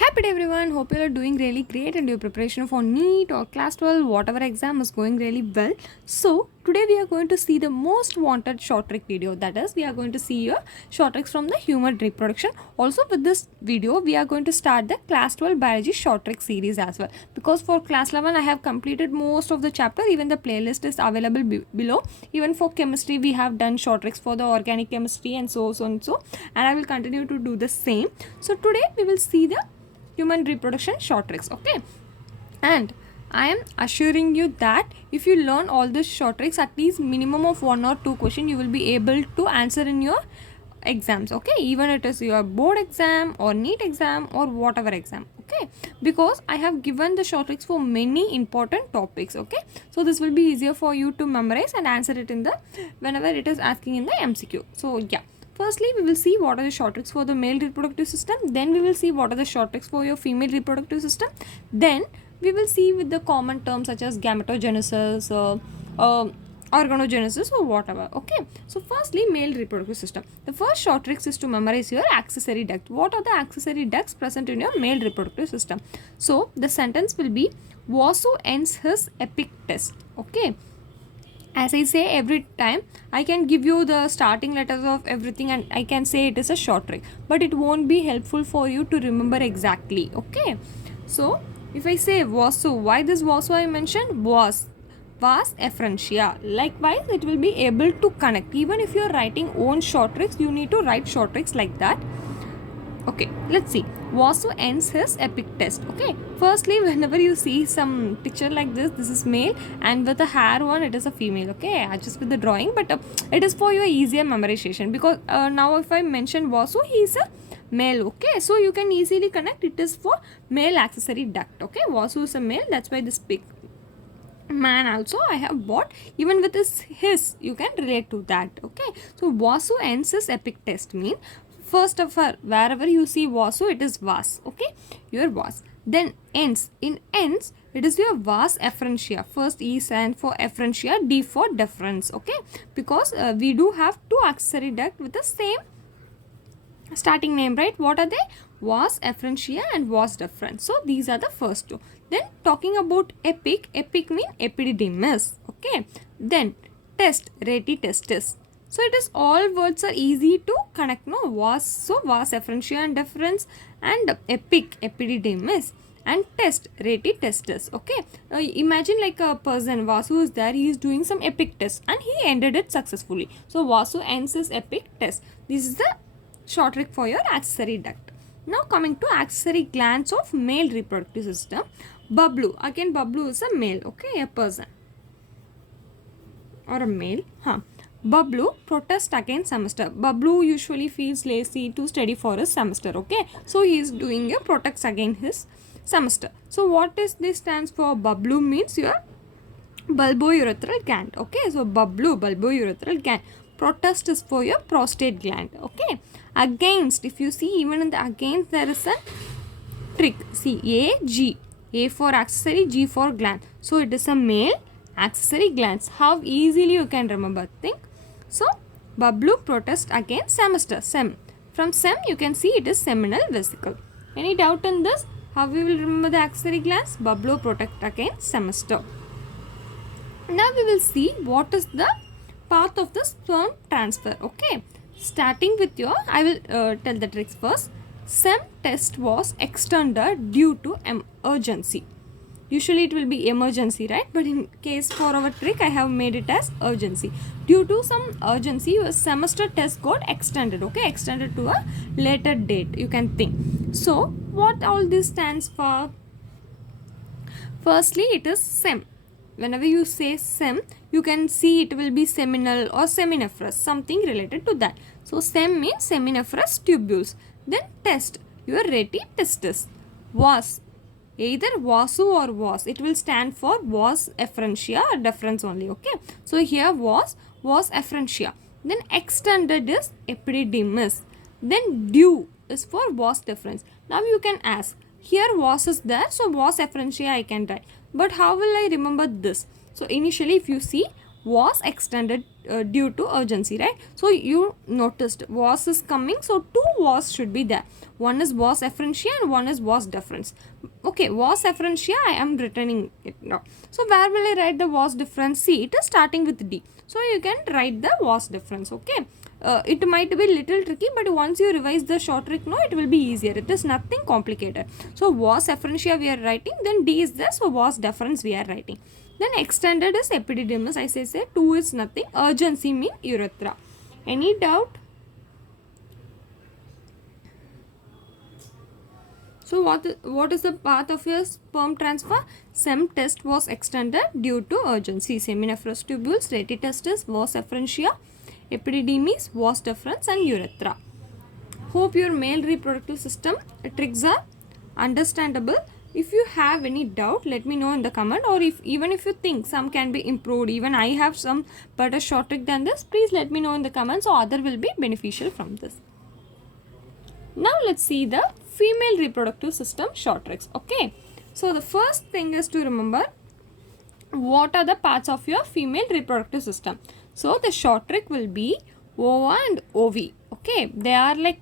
Happy day everyone, hope you are doing really great and your preparation for NEET or class 12 whatever exam is going really well. So today we are going to see the most wanted short trick video, that is we are going to see your short tricks from the human reproduction. Also with this video we are going to start the class 12 biology short trick series as well, because for class 11 I have completed most of the chapter. Even the playlist is available below. Even for chemistry we have done short tricks for the organic chemistry and so and I will continue to do the same. So today we will see the human reproduction short tricks, okay? And I am assuring you that if you learn all these short tricks, at least minimum of 1 or 2 questions you will be able to answer in your exams, okay? Even it is your board exam or NEET exam or whatever exam, okay? Because I have given the short tricks for many important topics, okay? So this will be easier for you to memorize and answer it in the whenever it is asking in the MCQ. So yeah, firstly we will see what are the short tricks for the male reproductive system, then we will see what are the short tricks for your female reproductive system, then we will see with the common terms such as gametogenesis, organogenesis or whatever, okay? So firstly, male reproductive system. The first short tricks is to memorize your accessory duct. What are the accessory ducts present in your male reproductive system? So the sentence will be Vasu ends his epic test, okay? As I say every time, I can give you the starting letters of everything and I can say it is a short trick, but it won't be helpful for you to remember exactly, okay? So if I say Vasu, why this Vasu I mentioned? Was efferentia. Likewise, it will be able to connect. Even if you are writing own short tricks, you need to write short tricks like that. Okay, let's see. Vasu ends his epic test. Okay, firstly, whenever you see some picture like this is male, and with the hair one, it is a female. Okay, just with the drawing, but it is for your easier memorization, because now if I mention Vasu, he is a male. Okay, so you can easily connect. It is for male accessory duct. Okay, Vasu is a male. That's why this pic man also I have bought. Even with his you can relate to that, okay? So Vasu ends his epic test mean, first of all, wherever you see Vasu, it is vas, okay? Your vas. Then ends. In ends, it is your vas efferentia. First E stand for efferentia, D for deferens, okay? Because we do have two accessory duct with the same starting name, right? What are they? Vas efferentia and vas deferens. So these are the first two. Then talking about epic mean epididymis, okay? Then test, reti testis. So it is all words are easy to connect, no? Vas, so vas efferentia and deferens, and epic, epididymis, and test, reti testis, okay? Imagine like a person, Vasu is there, he is doing some epic test and he ended it successfully. So Vasu ends his epic test. This is the short trick for your accessory duct. Now coming to accessory glands of male reproductive system. Bablu. Again, Bablu is a male, okay? A person or a male. Bablu protest against semester. Bablu usually feels lazy to study for his semester, okay? So he is doing a protest against his semester. So what is this stands for? Bablu means your bulbourethral gland, okay? So Bablu, bulbourethral gland. Protest is for your prostate gland, okay? Against, if you see even in the against there is a trick. See, A, G. A for accessory, G for gland. So it is a male accessory glands. How easily you can remember, think. So Bablu protest against semester, sem. From sem you can see it is seminal vesicle. Any doubt in this? How we will remember the accessory glands? Bablu protect against semester. Now we will see what is the path of the sperm transfer, okay? Starting with your, I will tell the tricks first. Sem test was extended due to urgency. Usually it will be emergency, right? But in case for our trick, I have made it as urgency. Due to some urgency, your semester test got extended, okay? Extended to a later date, you can think. So, what all this stands for? Firstly, it is sem. Whenever you say sem, you can see it will be seminal or seminiferous, something related to that. So, sem means seminiferous tubules. Then test, your reti testis. Was, either Vasu or was. It will stand for vas efferentia or deferens only, okay? So, here was efferentia. Then extended is epididymis. Then due is for vas deferens. Now, you can ask, here vas is there, so vas efferentia I can write. But how will I remember this? So initially if you see was extended due to urgency, right? So you noticed was is coming, so two was should be there. One is vas efferentia and one is vas deferens. Okay, vas efferentia, I am returning it now. So where will I write the vas deferens? See, it is starting with D. So you can write the vas deferens, okay. It might be little tricky, but once you revise the short trick, no, it will be easier. It is nothing complicated. So vas efferentia we are writing, then D is there, so vas deferens we are writing. Then extended is epididymis. I say 2 is nothing. Urgency mean urethra. Any doubt? So what is the path of your sperm transfer? Sem test was extended due to urgency. Seminiferous tubules, retitestis, vas efferentia, epididymis, vas deferens and urethra. Hope your male reproductive system tricks are understandable. If you have any doubt, let me know in the comment, or even if you think some can be improved, even I have some better short trick than this, please let me know in the comments, so other will be beneficial from this. Now let's see the female reproductive system short tricks. Okay, so the first thing is to remember what are the parts of your female reproductive system. So the short trick will be ova and ovi. Okay, they are like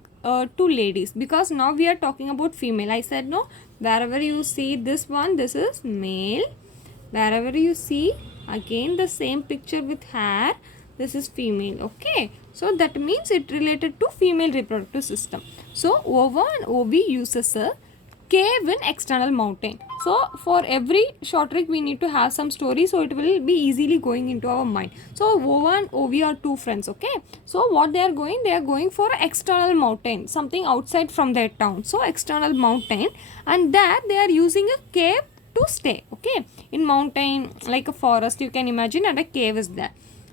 two ladies, because now we are talking about female. I said no, wherever you see this one, this is male. Wherever you see again the same picture with hair, this is female. Okay, so that means it related to female reproductive system. So ova and ovi uses a cave in external mountain. So for every short trick we need to have some story, so it will be easily going into our mind. So ova and ovi are two friends. Okay, so what they are going for external mountain, something outside from their town. So external mountain, and there they are using a cave to stay. Okay, in mountain like a forest you can imagine, and a cave is there.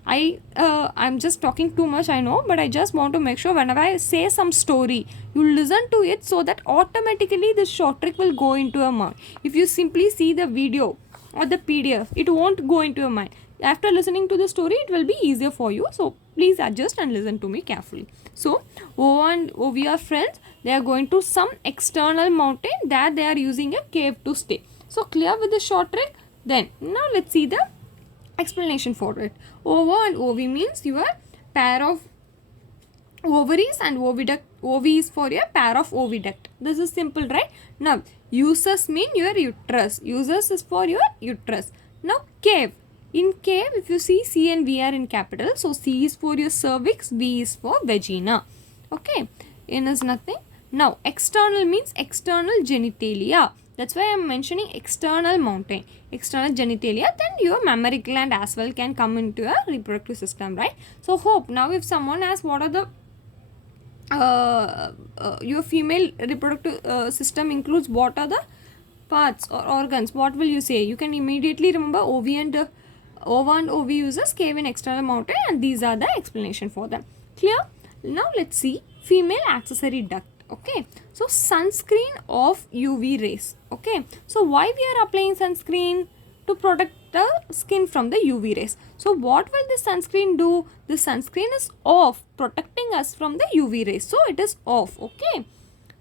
I'm just talking too much, I know, but I just want to make sure whenever I say some story, you listen to it, so that automatically the short trick will go into your mind. If you simply see the video or the PDF, it won't go into your mind. After listening to the story, it will be easier for you. So please adjust and listen to me carefully. So ova and ovi are friends. They are going to some external mountain. There they are using a cave to stay. So clear with the short trick? Then now let's see the explanation for it. Ova and ovi means your pair of ovaries, and oviduct, ovi is for your pair of oviduct. This is simple, right? Now usus mean your uterus. Usus is for your uterus. Now cave. In cave, if you see C and V are in capital, so C is for your cervix, V is for vagina. Okay, N is nothing. Now external means external genitalia. That's why I am mentioning external mountain, external genitalia. Then your mammary gland as well can come into your reproductive system, right? So hope now if someone asks what are the your female reproductive system includes, what are the parts or organs, what will you say? You can immediately remember ova and ovi uses cave in external mountain, and these are the explanation for them. Clear? Now let's see female accessory duct. Okay, so sunscreen of UV rays. Okay, so why we are applying sunscreen? To protect the skin from the UV rays. So what will the sunscreen do? The sunscreen is off, protecting us from the UV rays. So it is off. Okay,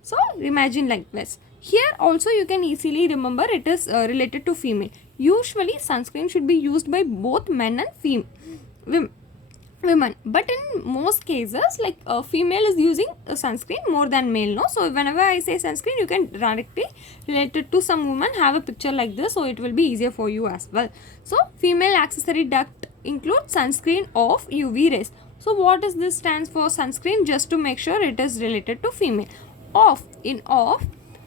so imagine like this. Here also you can easily remember it is related to female. Usually sunscreen should be used by both men and women, but in most cases like female is using sunscreen more than male, no? So whenever I say sunscreen, you can directly relate it to some woman, have a picture like this, so it will be easier for you as well. So female accessory duct includes sunscreen of UV rays. So what is this stands for? Sunscreen, just to make sure it is related to female. Off, in off,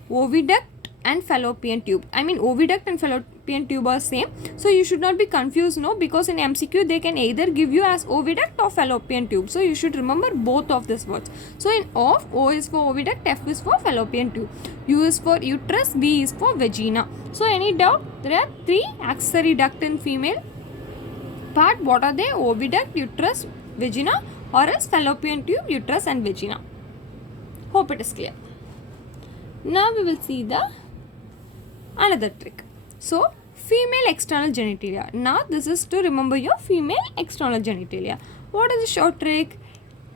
oviduct and fallopian tube. I mean oviduct and fallopian tube are same, so you should not be confused, no, because in MCQ they can either give you as oviduct or fallopian tube, so you should remember both of these words. So in off, O is for oviduct, F is for fallopian tube, U is for uterus, V is for vagina. So any doubt? There are three accessory duct in female part. What are they? Oviduct, uterus, vagina, or else fallopian tube, uterus and vagina. Hope it is clear. Now we will see the another trick. So female external genitalia. Now this is to remember your female external genitalia. What is the short trick?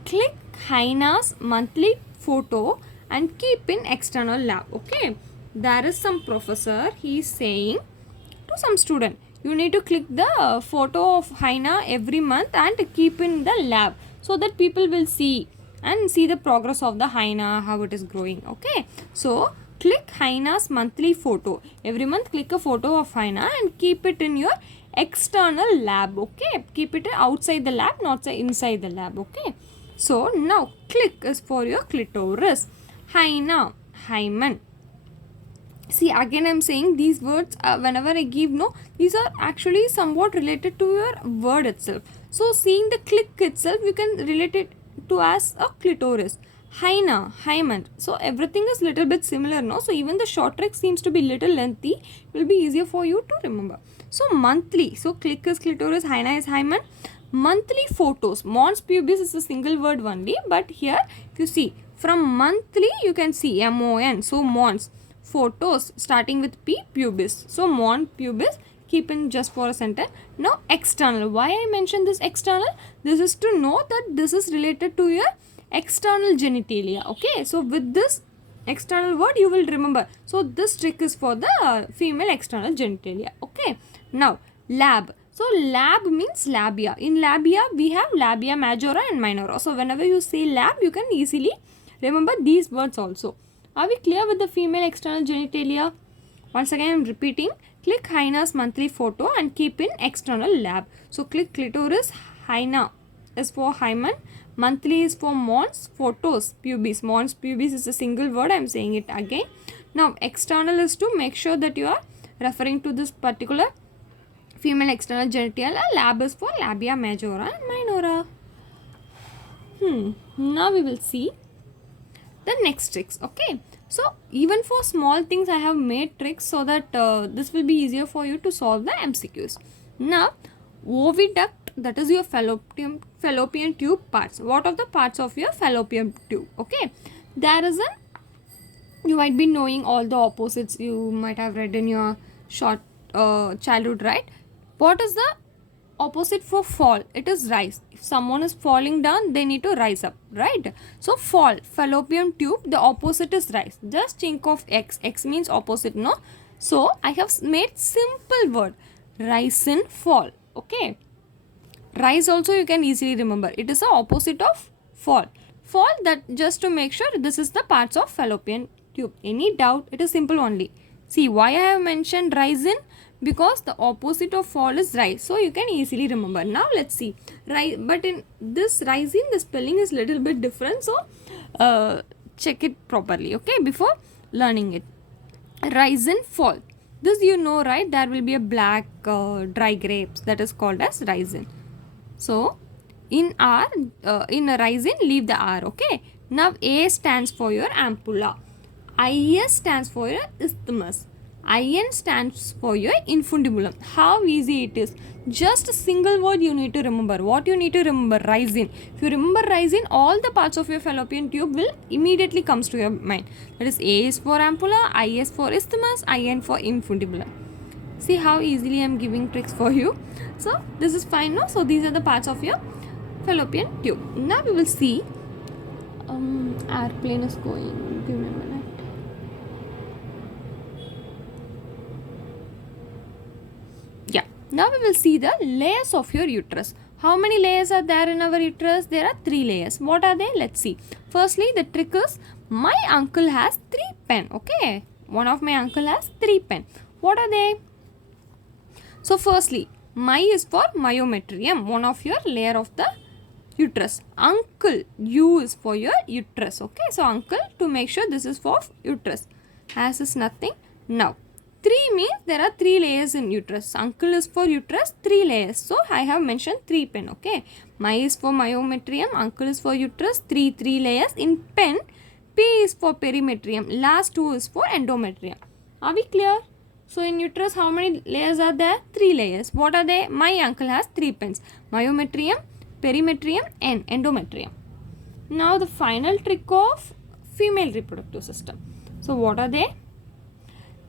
Click Haina's monthly photo and keep in external lab. Okay, there is some professor, he is saying to some student, you need to click the photo of Haina every month and keep in the lab, so that people will see and see the progress of the hyena, how it is growing. Okay, so click hyena's monthly photo. Every month click a photo of hyena and keep it in your external lab. Okay, keep it outside the lab, not inside the lab. Okay, so now click is for your clitoris, hyena, hymen. See, again I'm saying these words whenever I give, no, these are actually somewhat related to your word itself. So seeing the click itself, you can relate it to as a clitoris, hyena, hymen. So everything is little bit similar, no? So even the short trick seems to be little lengthy, it will be easier for you to remember. So monthly, so click is clitoris, hyena is hymen. Monthly photos, mons pubis is a single word only, but here if you see from monthly you can see MON, so mons. Photos starting with P, pubis. So mons pubis, keep in just for a sentence. Now external, why I mentioned this external? This is to know that this is related to your external genitalia. Okay, so with this external word you will remember. So this trick is for the female external genitalia. Okay, now lab. So lab means labia. In labia we have labia majora and minora. So whenever you say lab, you can easily remember these words also. Are we clear with the female external genitalia? Once again I am repeating. Click hyena's monthly photo and keep in external lab. So click clitoris, hyena is for hymen, monthly is for mons, photos, pubis. Mons pubis is a single word, I am saying it again. Now external is to make sure that you are referring to this particular female external genitalia. Lab is for labia majora and minora. Now we will see the next tricks. Okay, so even for small things I have made tricks so that this will be easier for you to solve the MCQs. Now oviduct, that is your fallopian tube parts. What are the parts of your fallopian tube? Okay, there is you might be knowing all the opposites, you might have read in your short childhood, right? What is the opposite for fall? It is rise. If someone is falling down, they need to rise up, right? So fall, fallopian tube, the opposite is rise. Just think of X. X means opposite, no? So I have made simple word, rise and fall. Okay, rise also you can easily remember. It is the opposite of fall. Fall, that just to make sure this is the parts of fallopian tube. Any doubt? It is simple only. See why I have mentioned rise in? Because the opposite of fall is rise, so you can easily remember. Now let's see rise, but in this rising the spelling is little bit different, so check it properly, okay, before learning it. Rise and fall, this you know, right? There will be a black dry grapes, that is called as raisin. So in R, in a raisin, leave the R. Okay, now A stands for your ampulla, IS stands for your isthmus, IN stands for your infundibulum. How easy it is. Just a single word you need to remember. What you need to remember? Raisin. If you remember raisin, all the parts of your fallopian tube will immediately comes to your mind. That is A is for ampulla, I is for isthmus, IN for infundibulum. See how easily I am giving tricks for you. So this is fine now. So these are the parts of your fallopian tube. Now we will see. Airplane is going. Give me a minute. Now we will see the layers of your uterus. How many layers are there in our uterus? There are 3 layers. What are they? Let's see. Firstly, the trick is my uncle has 3 pen. Okay, one of my uncle has 3 pen. What are they? So firstly, my is for myometrium, one of your layer of the uterus. Uncle, U is for your uterus. Okay, so uncle, to make sure this is for uterus. Has is nothing. Now 3 means there are 3 layers in uterus. Uncle is for uterus, 3 layers. So I have mentioned 3 pen. Okay, my is for myometrium, uncle is for uterus, 3 layers. In pen, P is for perimetrium, last 2 is for endometrium. Are we clear? So in uterus, how many layers are there? 3 layers. What are they? My uncle has 3 pens: myometrium, perimetrium and endometrium. Now the final trick of female reproductive system. So what are they?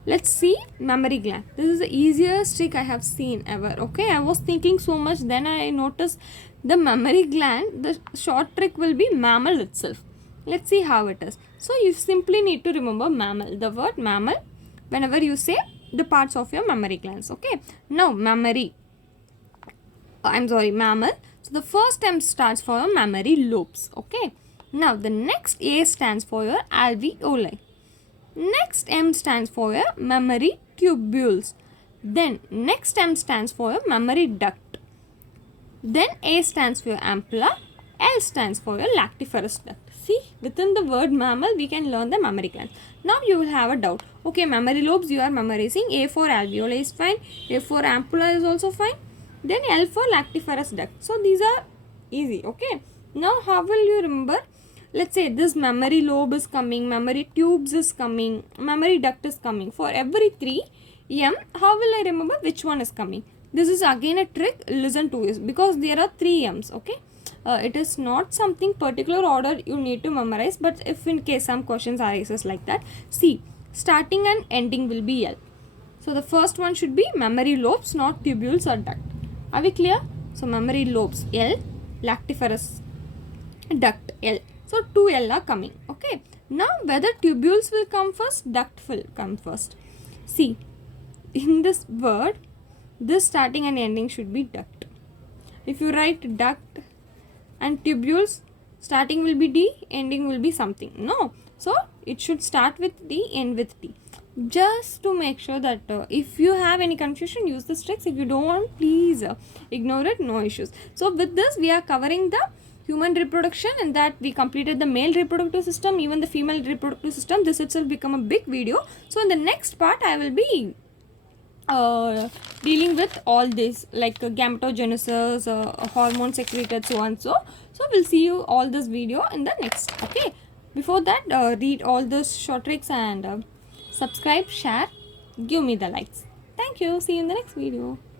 Let's see mammary gland. This is the easiest trick I have seen ever. Okay, I was thinking so much, then I noticed the mammary gland, the short trick will be mammal itself. Let's see how it is. So you simply need to remember mammal, the word mammal, whenever you say the parts of your mammary glands. Okay, now mammal. So the first term starts for mammary lobes. Okay, Now the next A stands for your alveoli. Next M stands for your mammary tubules. Then next M stands for your mammary duct. Then A stands for your ampulla. L stands for your lactiferous duct. See, within the word mammal, we can learn the mammary gland. Now you will have a doubt. Okay, mammary lobes you are memorizing. A for alveoli is fine. A for ampulla is also fine. Then L for lactiferous duct. So these are easy. Okay. Now how will you remember? Let's say this mammary lobe is coming, mammary tubes is coming, mammary duct is coming. For every 3 M, how will I remember which one is coming? This is again a trick. Listen to this because there are 3 M's. Okay. It is not something particular order you need to memorize, but if in case some questions arises like that, see, starting and ending will be L. So the first one should be mammary lobes, not tubules or duct. Are we clear? So mammary lobes L, lactiferous duct L. So 2L are coming. Okay. Now whether tubules will come first, duct will come first. See, in this word, this starting and ending should be duct. If you write duct and tubules, starting will be D, ending will be something. No. So it should start with D, end with T. Just to make sure that if you have any confusion, use this tricks. If you don't want, please ignore it. No issues. So with this, we are covering the human reproduction, and that we completed the male reproductive system, even the female reproductive system. This itself become a big video. So in the next part, I will be dealing with all this like gametogenesis, hormone secreted, so and so. So we'll see you all this video in the next. Okay. Before that, read all those short tricks and subscribe, share, give me the likes. Thank you. See you in the next video.